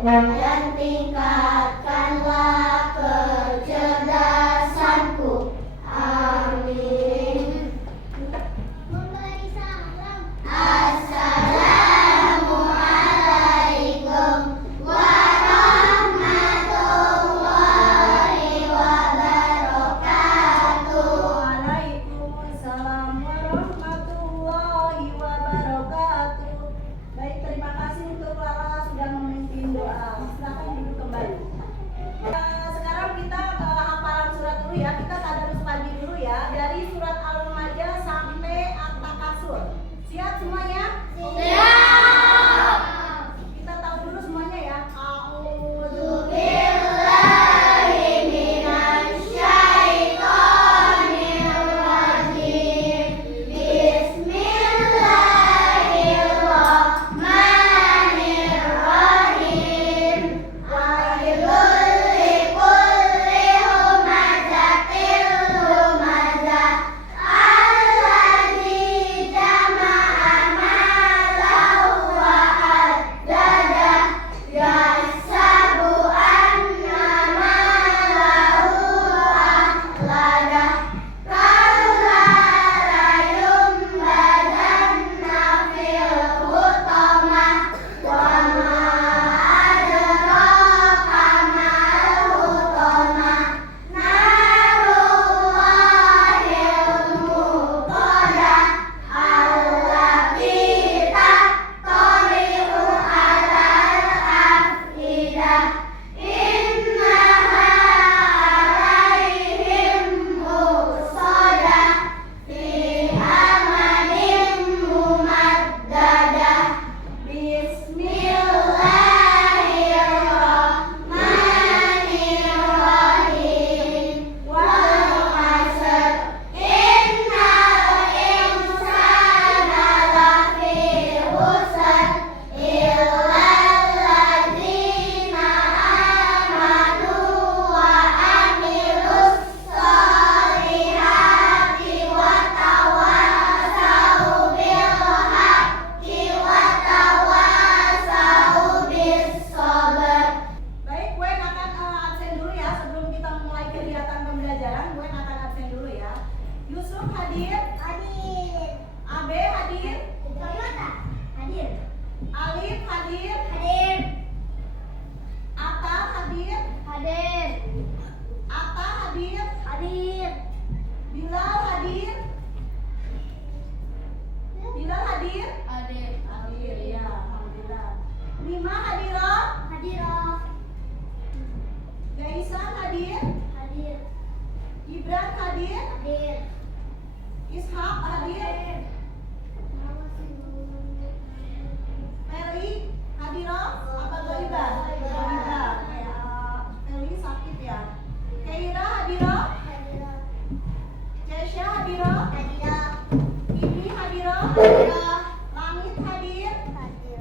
dan tingkatkanlah kecerdasanku. Amin. Memberi salam. Assalamualaikum warahmatullahi wabarakatuh. Waalaikumsalam warahmatullahi wabarakatuh. Baik, terima kasih untuk Lala sudah memimpin doa. Silakan duduk kembali. Sekarang kita ke hafalan surat dulu ya. Kita tadarus pagi dulu ya. Dari surat Al-Majah sampai At-Takasur. Siap semuanya? Siap. Kita tahu dulu semuanya ya. Billahi minasyaitonirrajim. Bismillahirrahmanirrahim. Wailul likulli humazatil lumazah alladzi jama'a malahu wa addadah yahsabu anna malahu akhladah kalla layumbadanna fil hutamah wa ma adraka mal hutamah narullahil muqadah allati tattali'u alal afidah innaha alaihim muqsadah fi amadin mumaddadah. Bismillahirrahmanirrahim. Wal 'asr innal insana lafi khusr illal ladzina amanu wa amilus sholihati wa tawasau bil haqqi wa tawasau bis sabr. Baik, gue akan absen dulu ya sebelum kita mulai kegiatan pembelajaran. Gue akan absen dulu ya. Yusuf hadir, Hadir. Abe hadir, Toyota. Hadir. Alif hadir, Hadir. Ata hadir, Hadir. Ata hadir, Hadir. Bilal hadir, Bilal hadir, Hadir. hadir ya, alhamdulillah. Lima hadirah, Hadirah. Gaisan hadir, Hadir. Gibran hadir, Hadir. Ishak hadir, Mary hadirah, apa Goibah? Goibah. Ya, Mary sakit ya. Keira hadirah, Hadirah. Kesha hadirah, Hadirah. Bibi hadirah, Hadirah. Langit hadir, Hadir.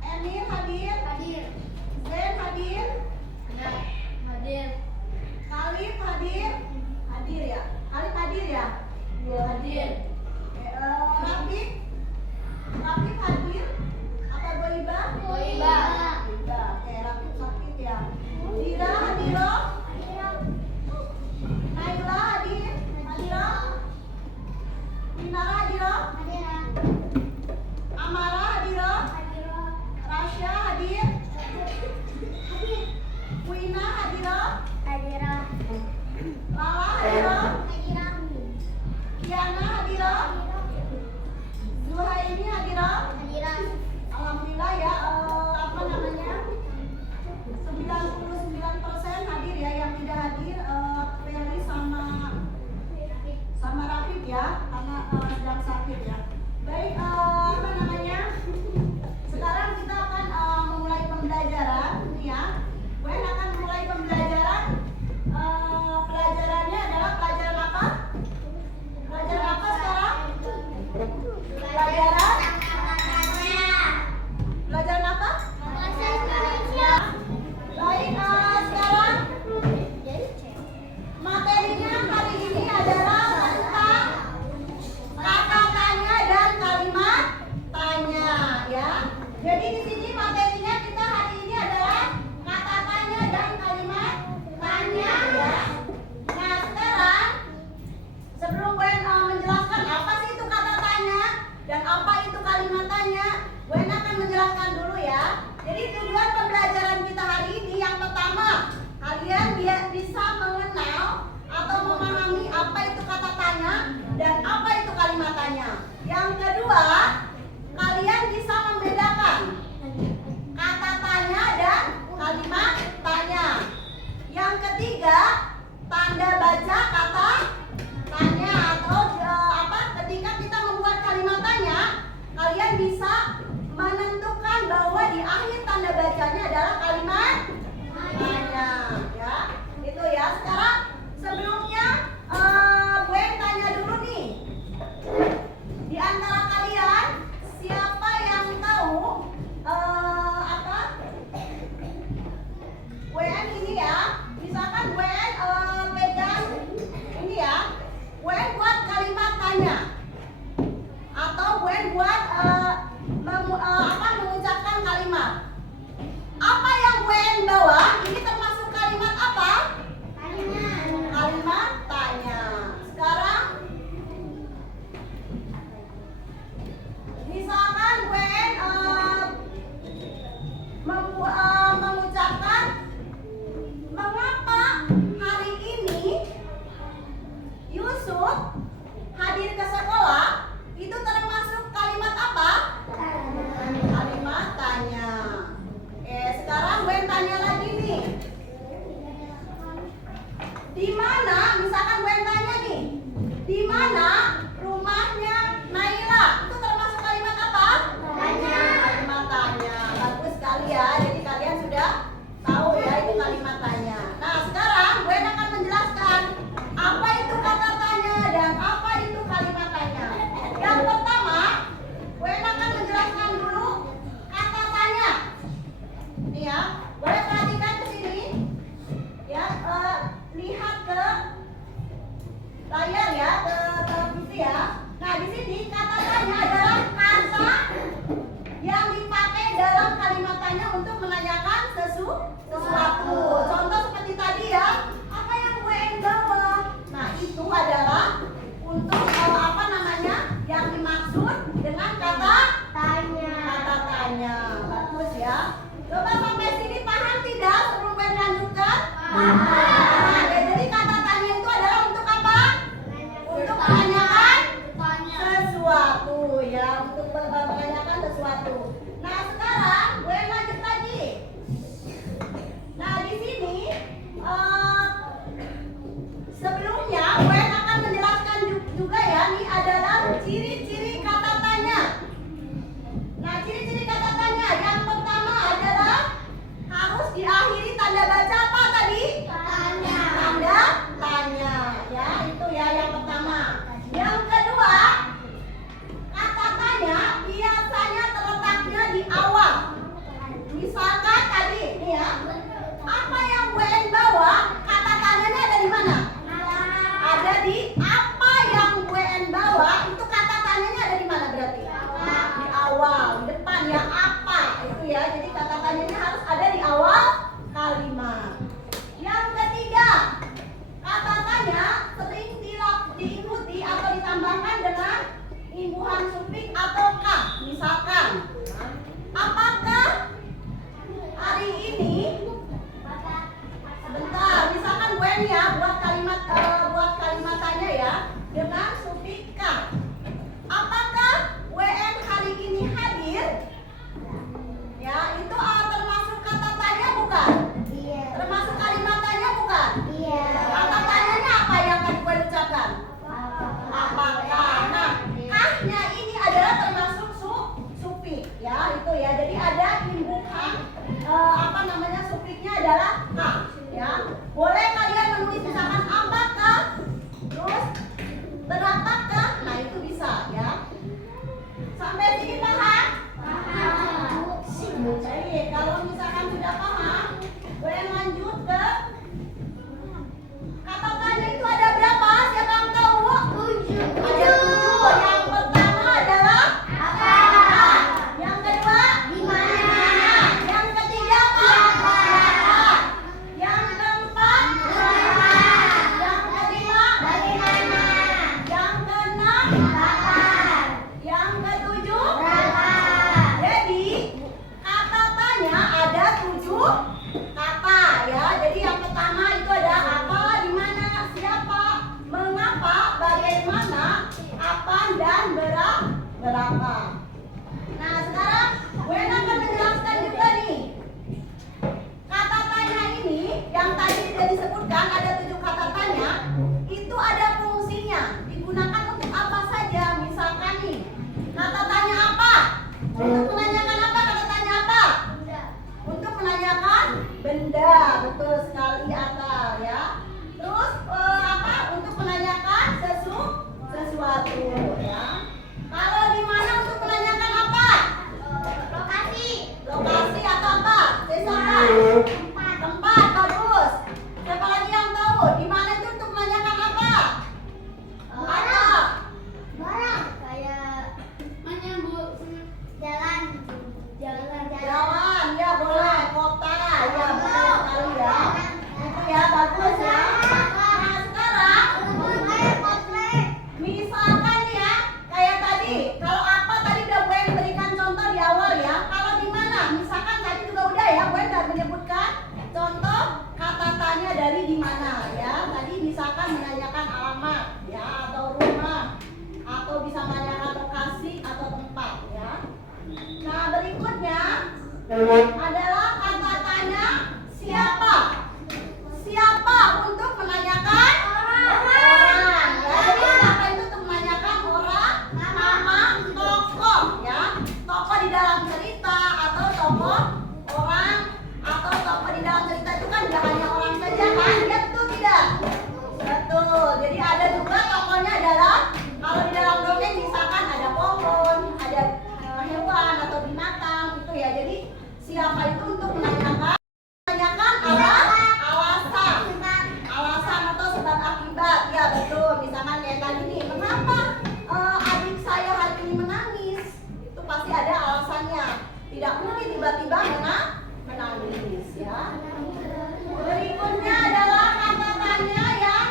Emir hadir, Hadir. Zen hadir, Hadir. Khalif hadir, hadir ya. Khalif hadir ya. Hadir. Rafif, Rafif hadir, apa Goibah? Goibah. Goibah. Oke, Rafif sakit ya. Dira hadirah, Naila hadir, hadirah, Minara hadirah, Hadirah. Amara hadirah, Hadirah. Rasya hadir, Hadir. Wina hadirah, Hadirah. Lala hadirah, Hadirah. Kiana hadirah, Zuhaini hadirah. Hadirah. Alhamdulillah ya, apa namanya? 99% hadir ya. Yang tidak hadir Feli sama Rafif ya, karena sedang sakit ya. Baik, apa namanya? Sekarang kita akan memulai pembelajaran nih ya. Gue akan memulai pembelajaran. Pelajarannya adalah pelajaran apa? Pelajaran apa sekarang? Pelajaran? Pelajaran apa? Bahasa Indonesia. Baik, sekarang materinya kali ini adalah tentang kata tanya dan kalimat tanya ya. Jadi di sini materinya kita hari ini adalah adalah kalimat tanya, ya. Itu ya. Sekarang sebelumnya gue tanya dulu nih. Di antara kalian siapa yang tahu apa? WN ini ya. Misalkan WN pegang ini ya. WN buat kalimat tanya. Atau WN buat mengucapkan kalimat. Apa yang WN bawa? Ini termasuk kalimat apa? Tanya. Kalimat tanya. Sekarang misalkan WN mengucapkan mengapa hari ini Yusuf hadir ke sekolah, itu termasuk kalimat apa? Kalimat tanya. Sekarang gue tanya lagi nih. Di mana, misalkan gue tanya nih, di mana rumahnya Naila? Itu termasuk kalimat apa? Tanya. Kalimat tanya. Bagus sekali ya. Jadi kalian sudah tahu ya itu kalimat tanya. Nah, sekarang gue akan menjelaskan apa itu kata tanya dan apa itu kalimat tanya. Yang pertama, gue akan menjelaskan dulu kata tanya. Nih ya, boleh perhatikan ke sini. Ya, lihat ke layar ya, ke televisi ya. Nah, di sini kata tanya adalah kata yang dipakai dalam kalimat tanya untuk menanyakan sesuatu. Contoh seperti tadi ya, apa yang gue bawa? Nah, itu adalah untuk apa namanya yang dimaksud dengan kata Tanya. kata tanya. Bagus ya. Coba sampai sini paham tidak sebelum gue lanjutkan? Paham. Nah, jadi kata tanya itu adalah untuk apa? Untuk menanyakan sesuatu ya, untuk menanyakan sesuatu. Nah, sekarang gue lanjut lagi. Nah, di sini sebelumnya gue akan menjelaskan juga ya, ini adalah ciri-ciri kata tanya. Nah, ciri-ciri kata tanya yang pertama adalah harus diakhiri tanda baca apa tadi? Tanya. Tanda tanya ya, itu ya yang pertama. Yang kedua, kata tanya biasanya terletaknya di awal. Misalkan tadi nih ya, apa yang WN bawa, kata tanyanya ada di mana? Ada di apa yang WN bawa, itu kata tanyanya ada di mana berarti? Di awal, di depan ya, apa itu ya. Jadi kata tanyanya harus ada di awal kalimat. Yang ketiga, kata tanya sering diikuti atau ditambahkan dengan imbuhan sufik atau kah. Misalkan, apakah hari ini? Sebentar, misalkan gue nih ya buat kalimat tanya ya dengan sufik kah. Apakah WN hari ini hadir? Ya, itu termasuk kata tanya bukan? Iya. Termasuk kalimat tanya bukan? Iya. Kata tanyanya apa yang tadi gue ucapkan? Apakah? Nah, kahnya ini adalah termasuk sufik ya, itu ya. Jadi ada imbuhan apa namanya sufiknya adalah kah ya. Boleh kalian menulis misalkan apakah, terus berapakah, nah itu bisa ya. Sampai sini paham? Baik, kalau misalkan sudah paham, gue lanjut ke kata tanya itu ada berapa? Siapa yang tahu? 7. Ada 7. Yang pertama adalah Apa? yang kedua Di mana? yang ketiga apa? Siapa? Yang keempat Kenapa? yang kelima Bagaimana? yang keenam Kapan? yang ketujuh. Berapa? Jadi kata tanya ada 7 kata ya. Jadi yang pertama itu ada apa, di mana, siapa, mengapa, bagaimana, kapan, dan berapa. Nah, sekarang gue akan menjelaskan juga nih. Kata tanya ini yang tadi sudah disebutkan ada 7 kata tanya, itu ada fungsinya. Digunakan untuk apa saja? Misalkan nih, kata tanya apa? Untuk menanyakan apa kata tanya apa? Untuk menanyakan benda, betul sekali Atal ya. Terus apa untuk menanyakan sesuatu ya. Kalau di mana untuk menanyakan apa? Lokasi. Lokasi atau apa? Apa? Tempat, bagus. Siapa lagi yang tahu? Di mana itu untuk menanyakan apa? Apa? Barang. Kayak menyebut jalan. Jalan, ya boleh. Kota, ya betul sekali ya. Itu ya bagus ya. Nah sekarang, misalkan ya, kayak tadi, kalau apa tadi udah gue berikan contoh di awal ya. Kalau di mana? Misalkan tadi juga udah ya, gue udah menyebutkan contoh kata tanya dari di mana ya. Tadi misalkan menanyakan alamat ya, atau rumah, atau bisa menanyakan lokasi atau tempat ya. Nah berikutnya adalah kata tanya siapa. Siapa untuk menanyakan orang. Ya, jadi siapa itu untuk menanyakan orang, nama, tokoh ya. Tokoh di dalam cerita atau tokoh orang atau tokoh di dalam cerita itu kan gak hanya orang saja kan? Ya betul tidak? Betul. Jadi ada juga tokohnya adalah kalau di dalam dongeng misalkan ada pohon, ada hewan atau binatang gitu ya. Jadi siapa itu untuk menanyakan alasan atau sebab akibat. Ya betul. Misalkan kayak tadi nih, kenapa adik saya hari ini menangis? Itu pasti ada alasannya. Tidak mungkin tiba-tiba menangis ya. Berikutnya adalah kata tanya yang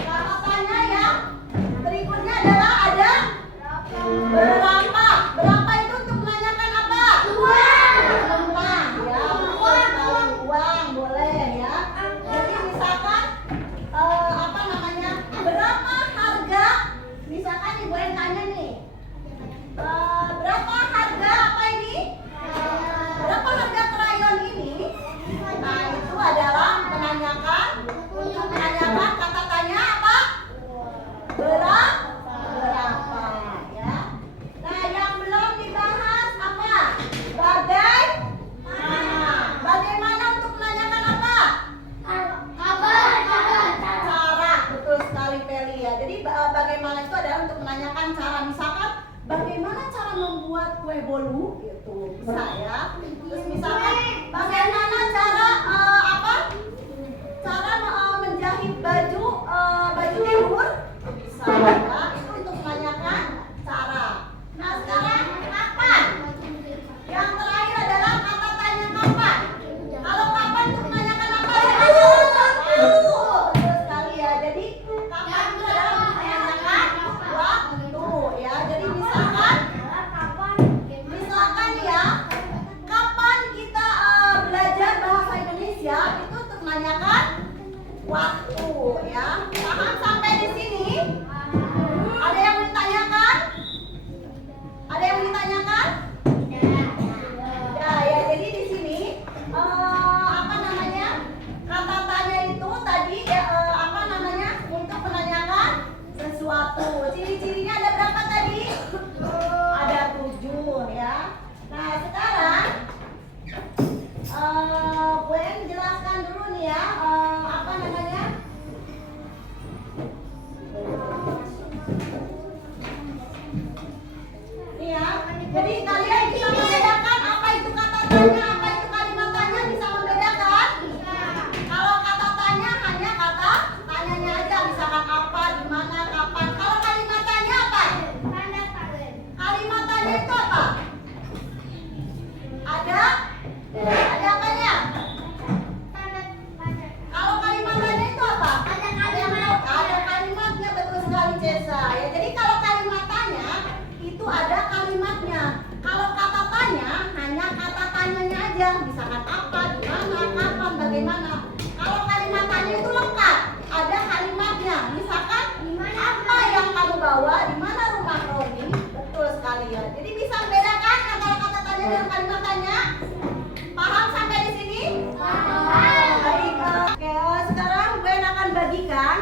kata tanya yang berikutnya adalah ada berapa. Berapa itu untuk menanyakan apa? Uang ya, betul sekali. Uang boleh ya. Jadi misalkan apa namanya? Berapa harga? Misalkan ibu yang tanya nih. Berapa harga apa ini? Berapa harga krayon ini? Nah, itu adalah menanyakan. Untuk menanyakan kata tanya apa? Berapa ya. Nah, yang belum dibahas apa? Bagaimana untuk menanyakan apa? Cara, betul sekali Feli ya. Jadi bagaimana itu adalah untuk menanyakan cara. Misalkan bagaimana cara membuat kue bolu gitu bisa ya. Terus misalkan bagaimana cara cara menjahit baju tidur bisa ya. Itu untuk menanyakan cara. Nah sekarang kapan? Yang terakhir adalah kata tanya kapan. Kalau kapan untuk menanyakan apa? Betul sekali ya. Jadi kapan itu adalah untuk menanyakan waktu ya. Jadi misalkan ya, kapan kita belajar bahasa Indonesia itu untuk menanyakan waktu ya. Paham sampai di sini? Ada yang mau ditanyakan? Ada yang mau ditanyakan? Ya, jadi di sini apa namanya? Kata tanya itu tadi ya untuk menanyakan sesuatu. Ciri-cirinya ada berapa tadi? Ada 7 ya. Nah sekarang Gwen jelaskan dulu nih ya apa namanya? Nih ya. Jadi kalian bisa membedakan apa itu kata tanya, apa itu kalimat tanya, bisa membedakan? Kalau kata tanya hanya kata tanyanya aja, misalkan apa, di mana, kapan. Kalau kalimat tanya apa? Kalimat tanya itu apa? Ada apanya? Kalau kalimat tanya itu apa? Ada kalimatnya, betul sekali Cesa. Ya, jadi kalau kalimat tanya itu ada kalimatnya. Kalau kata tanya hanya kata tanyanya aja, misalkan apa, di mana, kapan, bagaimana. Kalau kalimat tanya itu lengkap, ada kalimatnya. Misalkan apa yang kamu bawa, di mana rumah Roni, betul sekali ya. Jadi bisa membedakan antara kata tanya dan kalimat tanya. Paham sampai di sini? Baik. Oke, sekarang gue akan bagikan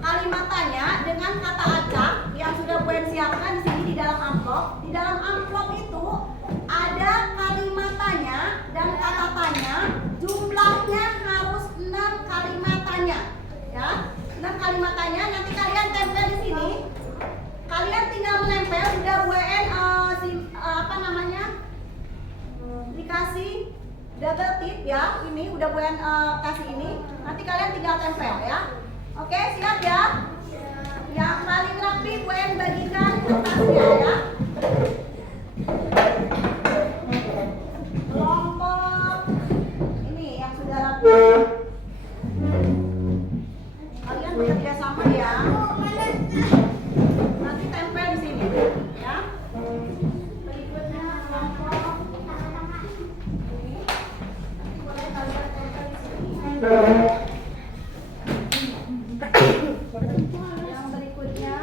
kalimat tanya dengan kata acak yang sudah gue siapkan amplop. Di dalam amplop itu ada kalimatannya dan kata-katanya. Jumlahnya harus 6 kalimatannya. Ya, 6 kalimatannya. Nanti kalian tempel di sini. Kalian tinggal menempel. Sudah WN dikasih double tip ya. Ini udah WN kasih ini. Nanti kalian tinggal tempel ya. Oke, siap ya? Yang paling rapi WN bagikan kertasnya ya. Kelompok ini yang sudah rapi. Kalian bekerja sama ya. Nanti tempel di sini ya. Berikutnya kelompok ini. Nanti boleh kalian tempel di sini. Yang berikutnya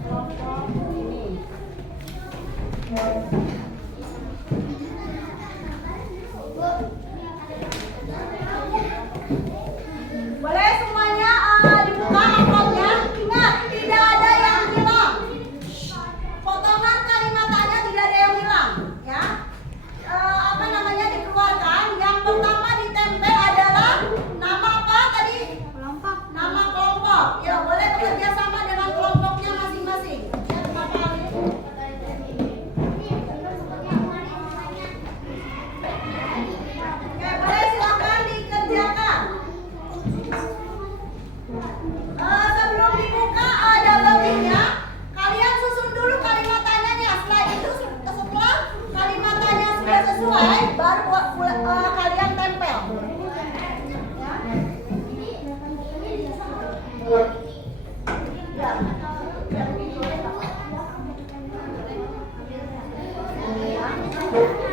kelompok ini. Boleh semuanya dibuka amplopnya. Ingat, tidak ada yang hilang. Potongan kalimatannya tidak ada yang hilang, ya. Dikeluarkan. Yang pertama ditempel adalah nama apa tadi? Kelompok. Nama kelompok. Ya, boleh bekerja sama dengan kelompoknya masing-masing. Ya, Bapak Ali. Oke, boleh silakan dikerjakan. Sebelum dibuka double tip-nya, kalian susun dulu kalimatannya. Setelah itu, setelah kalimatannya sudah sesuai, baru kalian tempel.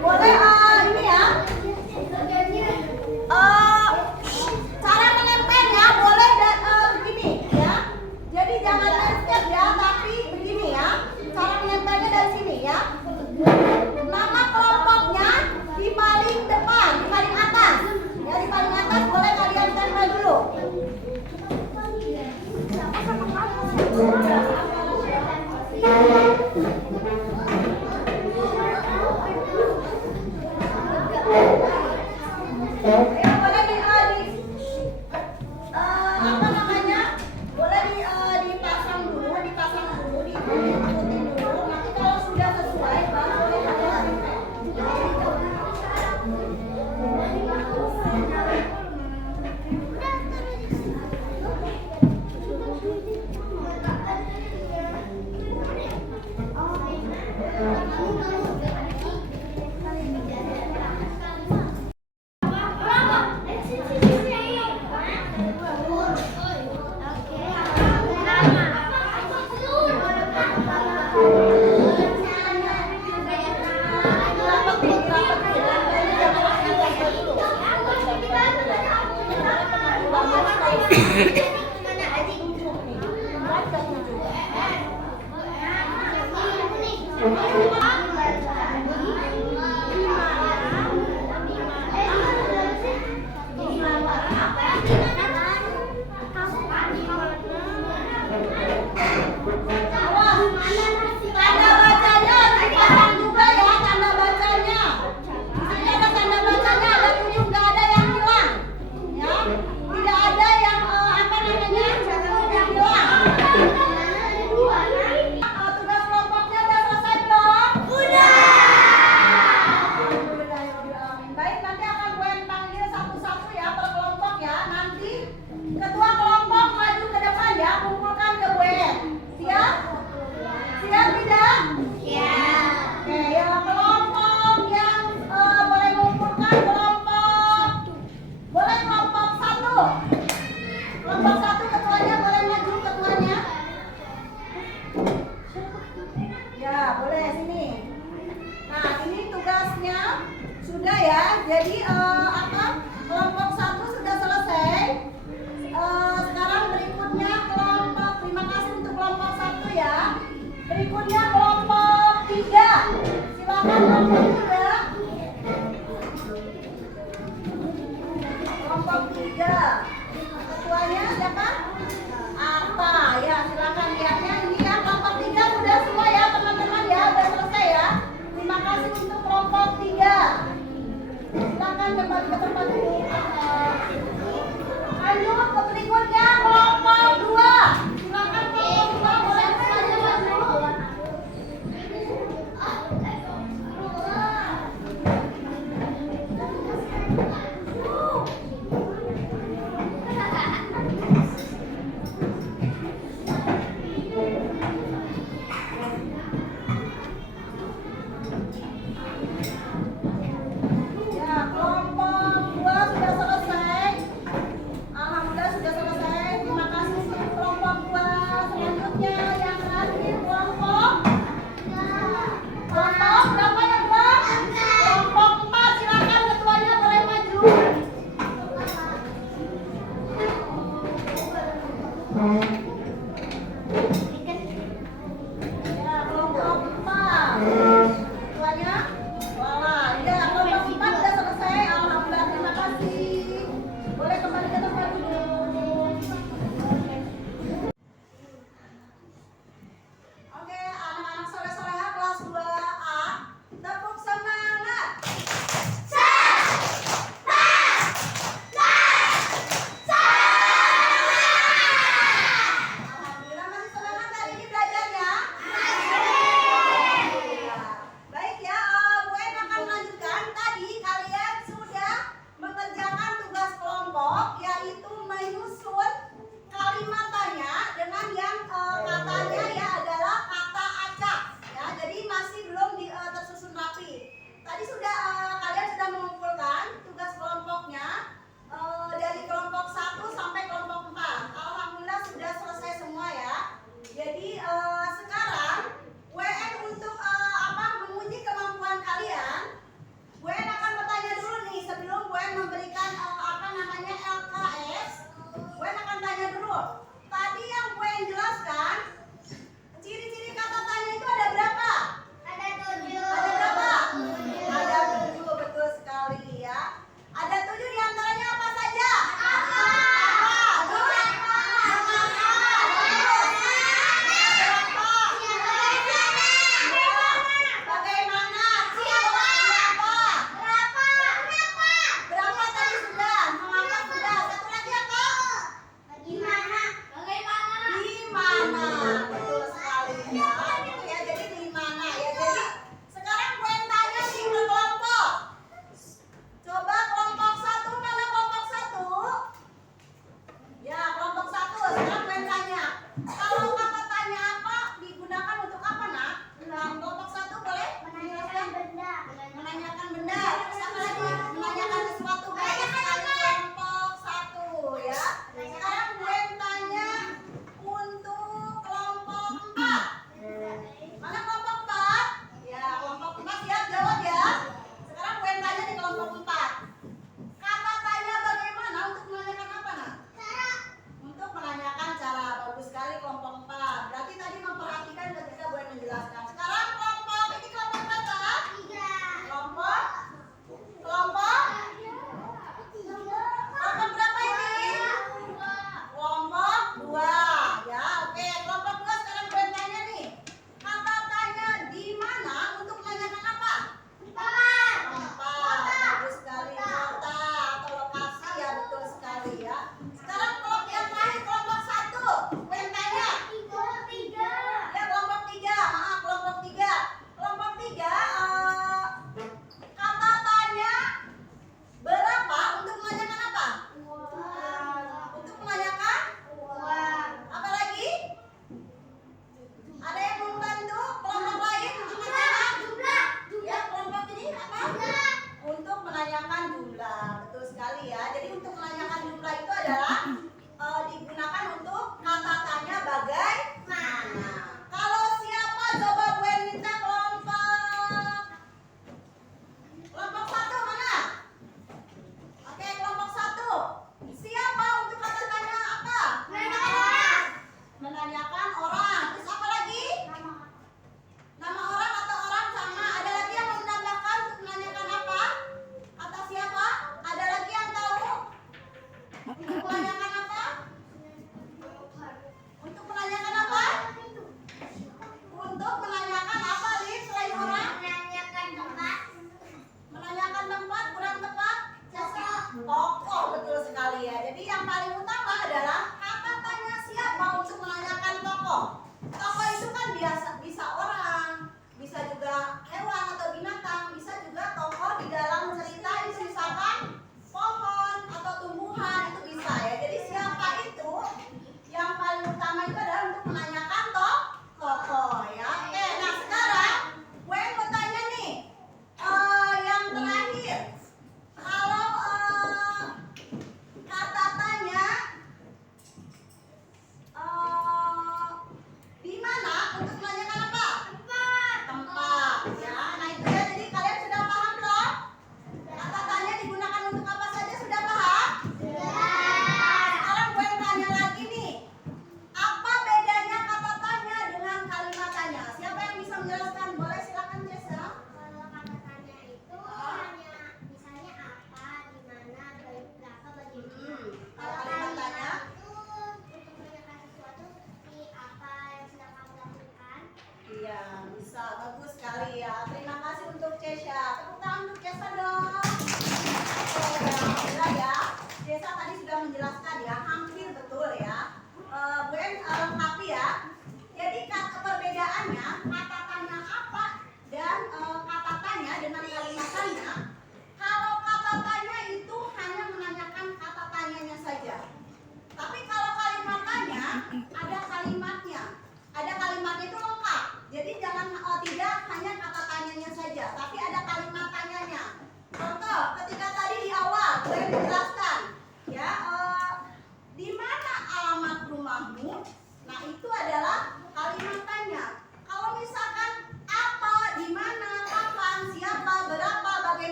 Boleh ini ya. Cara menempelnya boleh begini ya. Jadi jangan lanjut ya, tapi begini ya. Cara menempelnya dari sini ya. Nama kelompoknya di paling depan, di paling atas. Ya, di paling atas boleh kalian tempel dulu. Ya, boleh dipasang dulu, diikutin dulu. Nanti kalau sudah sesuai baru boleh kalian tempel. Tanda bacanya dipasang juga ya, tanda bacanya. Di sini ada tanda bacanya, ada 7, nggak ada yang hilang. Ya, tidak ada yang hilang. Tugas kelompoknya udah selesai belum? Udah. Baik, nanti akan gue panggil satu-satu ya per kelompok ya. Nanti ketua kelompok maju ke depan ya, kumpulkan ke gue. Siap? Siap tidak? Siap. Oke, yang kelompok yang boleh mengumpulkan kelompok. Boleh kelompok 1. Kelompok 1 ketuanya boleh maju ketuanya. Ya, boleh sini. Nah, ini tugasnya sudah ya. Jadi kelompok 1 sudah selesai. Sekarang berikutnya kelompok, terima kasih untuk kelompok 1 ya. Berikutnya kelompok 3. Silakan kelompok 3. Kelompok 3. Ketuanya siapa? Apa? Ya, silakan lihatnya ini ya, kelompok 3 sudah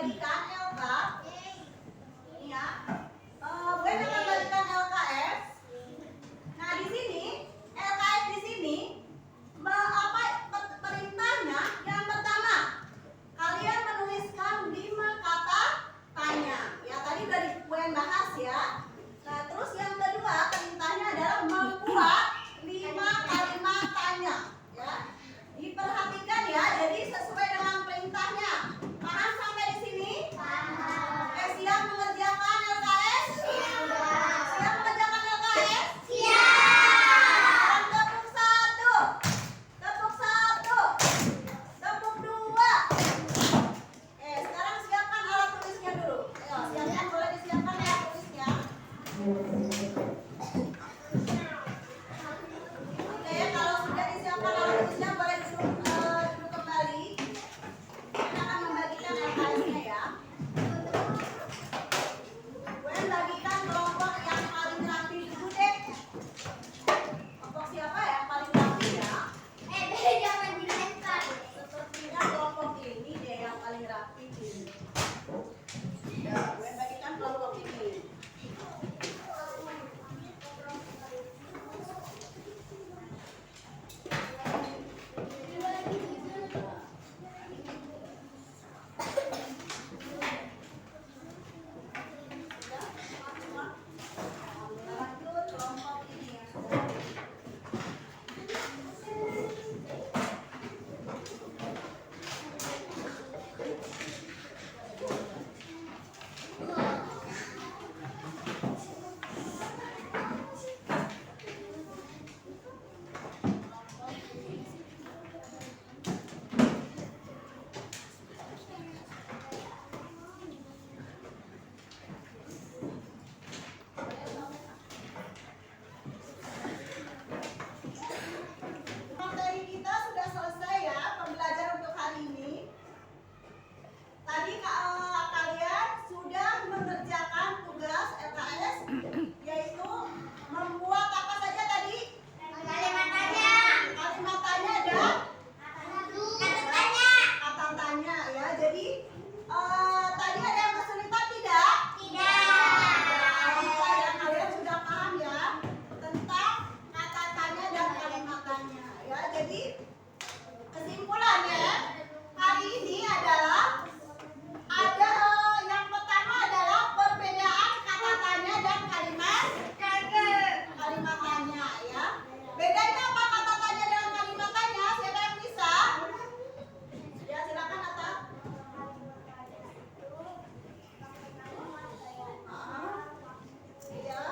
membagikan LK. Ini ya. Gue akan membagikan LKS. Nah, di sini LKS di sini perintahnya yang pertama, kalian menuliskan 5 kata tanya. Ya, tadi udah gue bahas ya. Nah, terus yang kedua perintahnya adalah membuat 5 kalimat tanya. Ya, diperhatikan ya. Jadi sesuai dengan perintahnya. Paham sampai di sini? Paham. Oke, siap mengerjakan LKS? Siap mengerjakan LKS? Siap. Tepuk 1, tepuk 1, tepuk 2. Oke, sekarang siapkan alat tulisnya dulu. Ayo, siapkan, boleh disiapkan alat tulisnya. Oke, kalau sudah disiapkan alat tulisnya boleh duduk kembali. Kita akan membagikan LKS-nya ya. Gue bagikan kelompok yang paling rapi dulu deh. Kelompok siapa yang paling rapi ya? Jangan dilempar. Sepertinya kelompok ini deh yang paling rapi ini. Ya, gue bagikan kelompok ini. Lanjut kelompok ini yang sudah. Materi kita sudah selesai ya, pembelajaran untuk hari ini. Tadi kalian sudah mengerjakan tugas LKS, yaitu membuat apa saja tadi? Kalimat tanya. Kalimat tanya dan Kata tanya. kata tanya ya. Jadi tadi ada yang kesulitan tidak? Ya, kalian sudah paham ya tentang kata tanya dan kalimat tanya ya. Jadi kesimpulannya hari ini adalah ada yang pertama adalah perbedaan kata tanya dan kalimat tanya ya. Bedanya apa kata tanya dengan kalimat tanya? Siapa yang bisa? Ya, silakan Atta. Iya.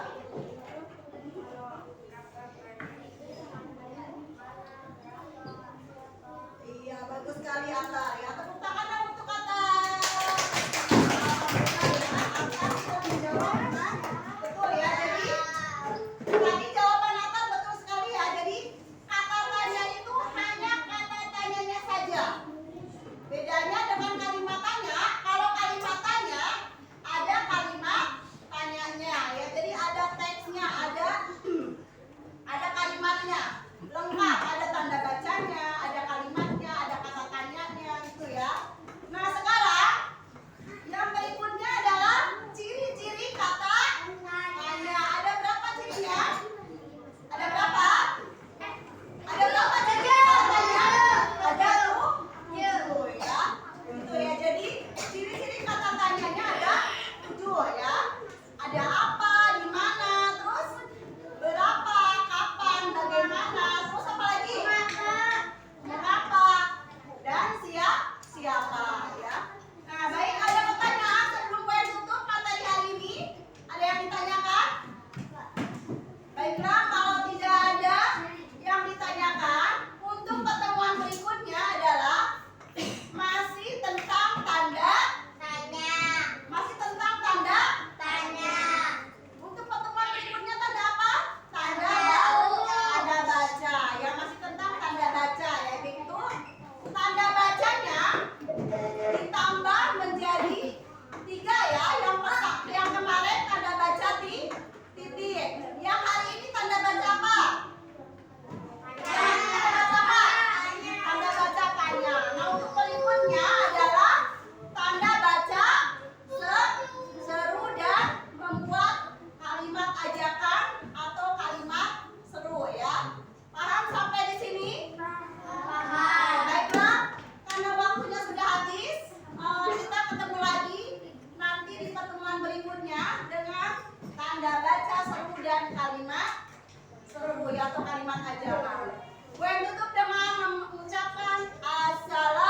Iya, bagus sekali Atta. Ya, tepuk tangan untuk Atta. Atta sudah menjawab dengan betul ya. Jadi tadi jawaban Atta betul sekali ya. Jadi kata tanya itu hanya kata tanyanya saja. Bedanya dengan kalimat tanya, kalau kalimat tanya ada kalimat tanyanya ya. Jadi ada teksnya, ada kalimatnya lengkap, ada tanda bacanya, ada kalimatnya, ada kata tanyanya gitu ya. Nah, sekarang yang berikutnya adalah ciri-ciri kata tanya. Ada berapa cirinya? Ada berapa? Ada berapa ciri kata tanya? Ada tuh 7 ya. Itu ya. Jadi ciri-ciri kata tanyanya ada 7 ya. Ada apa, di mana, terus berapa, kapan, bagaimana, kemudian kalimat seru ya atau kalimat ajakan. Gue tutup dengan mengucapkan assalamualaikum